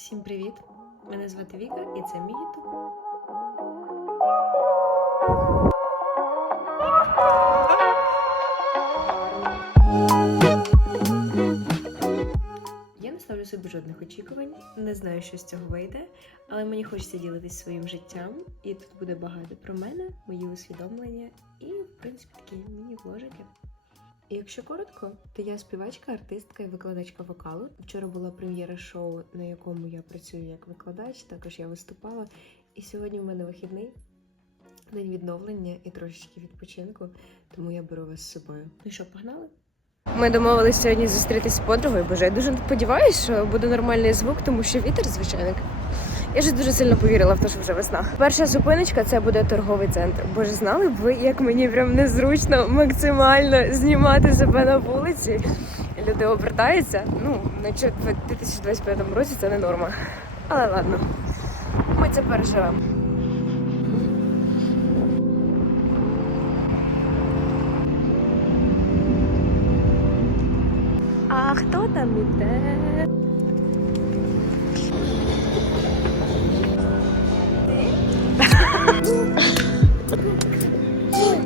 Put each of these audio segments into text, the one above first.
Всім привіт! Мене звати Віка і це мій ютуб. Я не ставлю собі жодних очікувань, не знаю, що з цього вийде, але мені хочеться ділитись своїм життям, і тут буде багато про мене, мої усвідомлення і, в принципі, такі міні-вложики. Якщо коротко, то я співачка, артистка і викладачка вокалу. Вчора була прем'єра шоу, на якому я працюю як викладач, також я виступала. І сьогодні в мене вихідний день відновлення і трошечки відпочинку, тому я беру вас з собою. Ну що, погнали? Ми домовилися сьогодні зустрітися з подругою. Боже, я дуже сподіваюся, що буде нормальний звук, тому що вітер, звичайно. Я ж дуже сильно повірила в те, що вже весна. Перша зупиночка це буде торговий центр. Боже, знали б ви, як мені прям незручно максимально знімати себе на вулиці. Люди обертаються. Ну, в 2025 році це не норма. Але ладно, ми це переживемо. А хто там іде?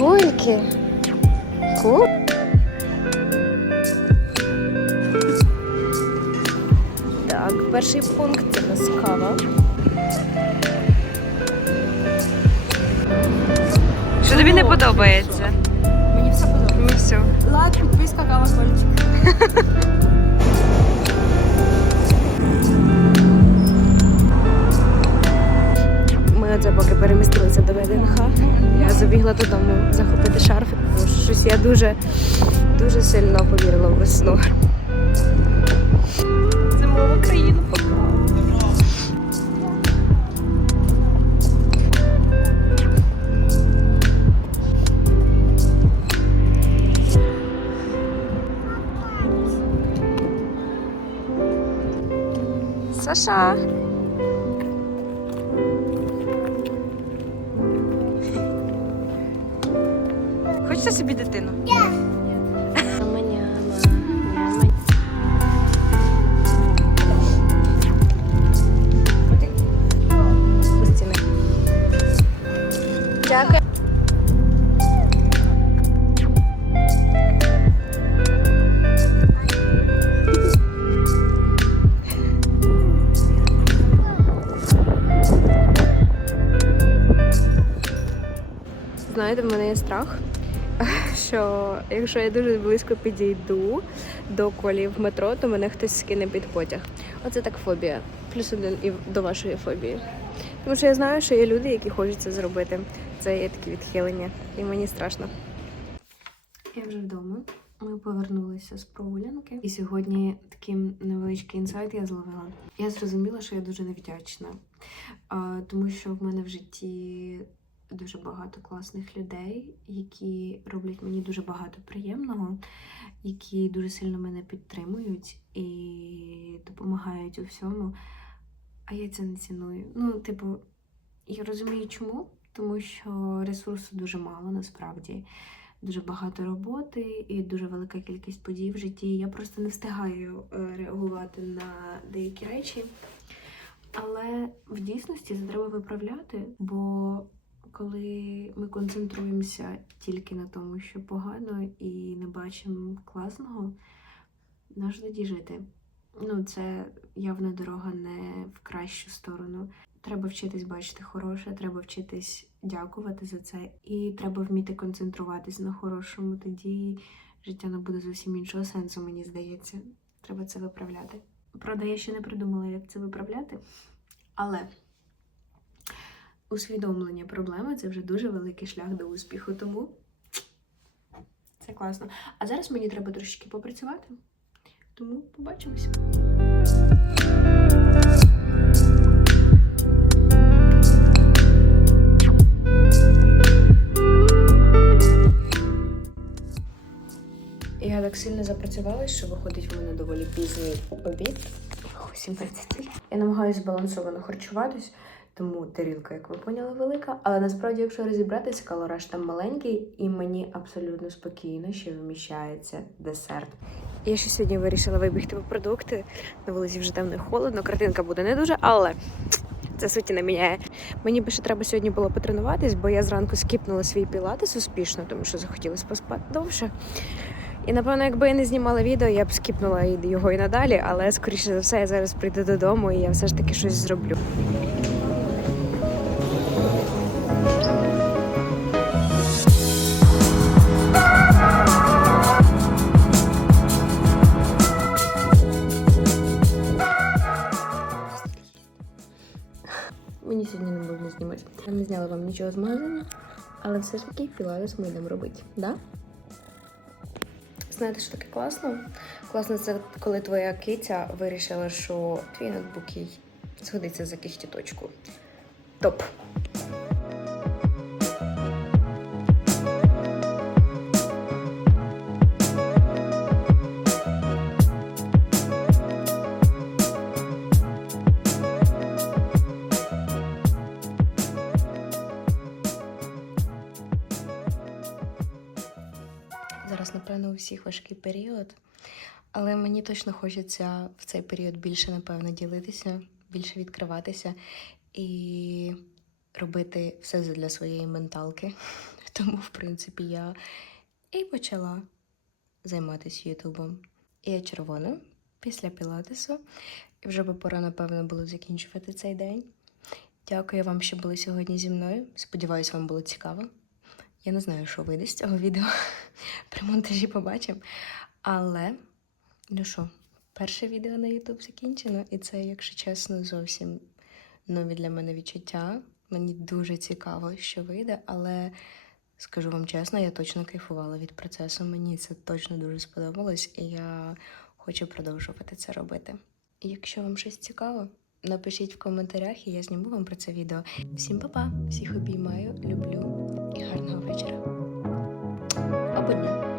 Гульки. Ку. Так, перший пункт це нас кава. Що тобі не подобається? Мені все подобається. Ну все. Лайк, підписка, колокольчик. Ми оце поки перемістилися до ВДНХ. Я забігла додому захопити шарфик, тому що щось я дуже, дуже сильно повірила в весну. Зимова країна. Саша. Хочете собі дитину? Стіни. Дякую. Знаєте, в мене є страх, що якщо я дуже близько підійду до колії в метро, то мене хтось скине під потяг. Оце так фобія. Плюс один і до вашої фобії. Тому що я знаю, що є люди, які хочуть це зробити. Це є такі відхилення, і мені страшно. Я вже вдома. Ми повернулися з прогулянки, і сьогодні такий невеличкий інсайт я зловила. Я зрозуміла, що я дуже невдячна, тому що в мене в житті дуже багато класних людей, які роблять мені дуже багато приємного, які дуже сильно мене підтримують і допомагають у всьому. А я це не ціную. Ну, типу, я розумію, чому, тому що ресурсу дуже мало насправді дуже багато роботи і дуже велика кількість подій в житті. Я просто не встигаю е, реагувати на деякі речі. Але в дійсності це треба виправляти, бо коли ми концентруємося тільки на тому, що погано, і не бачимо класного, наш тоді жити. Ну, це явна дорога не в кращу сторону. Треба вчитись бачити хороше, треба вчитись дякувати за це, і треба вміти концентруватись на хорошому. Тоді життя не буде зовсім іншого сенсу, мені здається. Треба це виправляти. Правда, я ще не придумала, як це виправляти. Але усвідомлення проблеми це вже дуже великий шлях до успіху. Тому це класно. А зараз мені треба трошечки попрацювати. Тому побачимось. Я так сильно запрацювалася, що виходить в мене доволі пізній обід. 17. Я намагаюся збалансовано харчуватись, Тому тарілка, як ви поняли, велика. Але насправді, якщо розібратися, калораш там маленький, і мені абсолютно спокійно, що вміщається десерт. Я ще сьогодні вирішила вибігти по продукти. На вулиці вже темно холодно, картинка буде не дуже, але це суті не міняє. Мені би ще треба сьогодні було потренуватись, бо я зранку скіпнула свій пілатес успішно, тому що захотілося поспати довше. І напевно, якби я не знімала відео, я б скіпнула його і надалі, але скоріше за все я зараз прийду додому і я все ж таки щось зроблю. Мені сьогодні не можна знімати. Я не зняла вам нічого з магазину, але все ж таки пілатес ми йдемо робити, да? Знаєте, що таке класно? Класно це коли твоя киця вирішила, що твій ноутбук їй згодиться за кихтіточку. Топ. Зараз, напевно, у всіх важкий період, але мені точно хочеться в цей період більше, напевно, ділитися, більше відкриватися і робити все для своєї менталки. Тому, в принципі, я і почала займатися Ютубом. Я червона після пілатесу. І вже би пора, напевно, було закінчувати цей день. Дякую вам, що були сьогодні зі мною. Сподіваюсь, вам було цікаво. Я не знаю, що вийде з цього відео. При монтажі побачимо. Але, ну що, перше відео на YouTube закінчено, і це, якщо чесно, зовсім нові для мене відчуття. Мені дуже цікаво, що вийде, але скажу вам чесно, я точно кайфувала від процесу. Мені це точно дуже сподобалось, і я хочу продовжувати це робити. І якщо вам щось цікаво, напишіть в коментарях, і я зніму вам про це відео. Всім па-па! Всіх обіймаю, люблю і гарного вечора або дня.